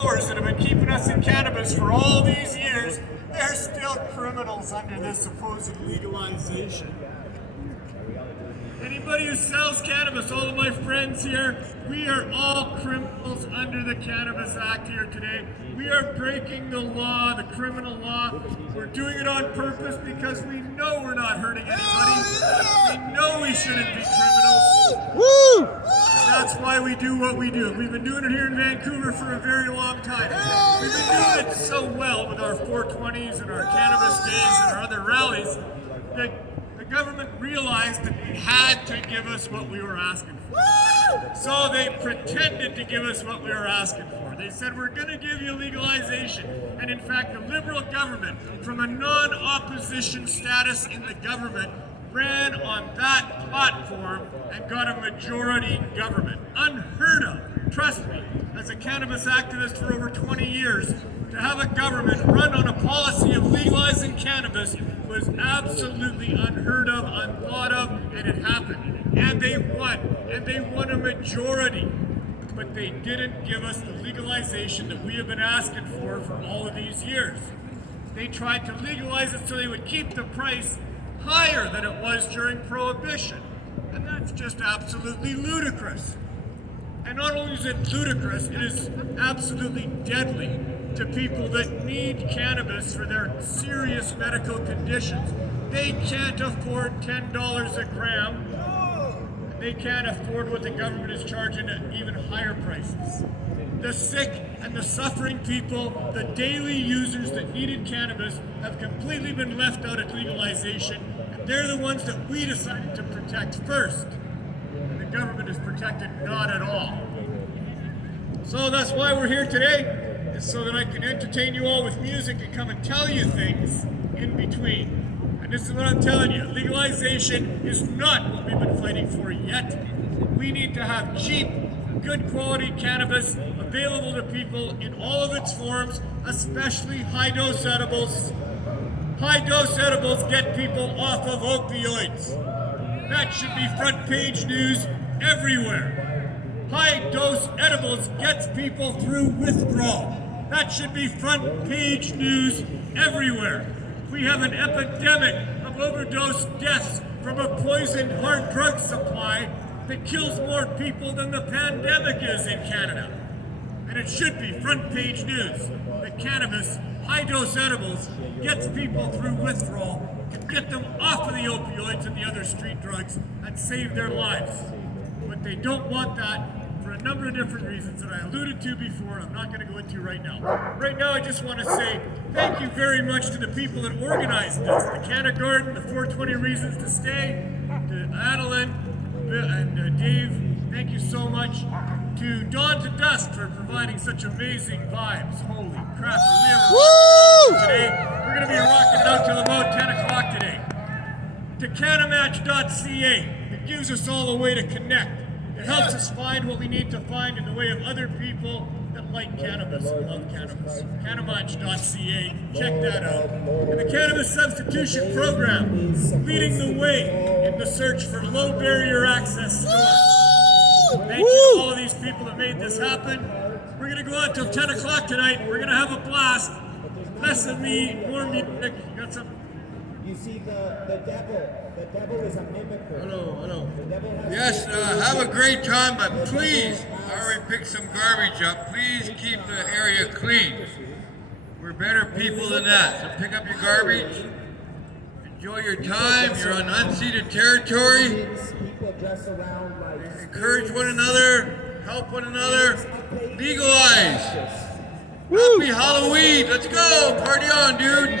that have been keeping us in cannabis for all these years, they're still criminals under this supposed legalization. Anybody who sells cannabis, all of my friends here, we are all criminals under the Cannabis Act here today. We are breaking the law, the criminal law. We're doing it on purpose because we know we're not hurting anybody. We know we shouldn't be criminals. Woo! That's why we do what we do. We've been doing it here in Vancouver for a very long time. We've been doing it so well with our 420s and our cannabis days and our other rallies that the government realized that they had to give us what we were asking for. So they pretended to give us what we were asking for. They said, we're going to give you legalization. And in fact, the Liberal government, from a non-opposition status in the government, ran on that platform and got a majority government. Unheard of. Trust me, as a cannabis activist for over 20 years, to have a government run on a policy of legalizing cannabis was absolutely unheard of, unthought of, and it happened. And they won a majority. But they didn't give us the legalization that we have been asking for all of these years. They tried to legalize it so they would keep the price higher than it was during Prohibition. And that's just absolutely ludicrous. And not only is it ludicrous, it is absolutely deadly to people that need cannabis for their serious medical conditions. They can't afford $10 a gram. They can't afford what the government is charging at even higher prices. The sick and the suffering people, the daily users that needed cannabis, have completely been left out of legalization. And they're the ones that we decided to protect first. And the government is protected not at all. So that's why we're here today, is so that I can entertain you all with music and come and tell you things in between. And this is what I'm telling you, legalization is not what we've been fighting for yet. We need to have cheap, good quality cannabis available to people in all of its forms, especially high-dose edibles. High-dose edibles get people off of opioids. That should be front page news everywhere. High-dose edibles gets people through withdrawal. That should be front page news everywhere. We have an epidemic of overdose deaths from a poisoned hard drug supply that kills more people than the pandemic is in Canada. And it should be front page news that cannabis, high-dose edibles, gets people through withdrawal, can get them off of the opioids and the other street drugs and save their lives. But they don't want that for a number of different reasons that I alluded to before. I'm not going to go into right now. Right now, I just want to say thank you very much to the people that organized this. The Canna Garden, the 420 Reasons to Stay, to Adeline and Dave, thank you so much. To Dawn to Dusk for providing such amazing vibes. Holy crap, we have a today. We're going to be rocking it out till about 10 o'clock today. To cannamatch.ca, it gives us all a way to connect. It helps us find what we need to find in the way of other people that like cannabis and love cannabis. Cannamatch.ca, check that out. And the Cannabis Substitution Program, leading the way in the search for low barrier access stores. Thank you to all of these people that made this happen. We're going to go out till 10 o'clock tonight. We're going to have a blast. Less of me, more music. You got some? You see the devil is a mimicker. Hello. Yes, have a great time, but please, I already picked some garbage up. Please keep the area clean. We're better people than that. So pick up your garbage. Enjoy your time. You're on unceded territory. Encourage one another. Help one another. Legalize. Happy HalloWEED. Let's go. Party on, dude.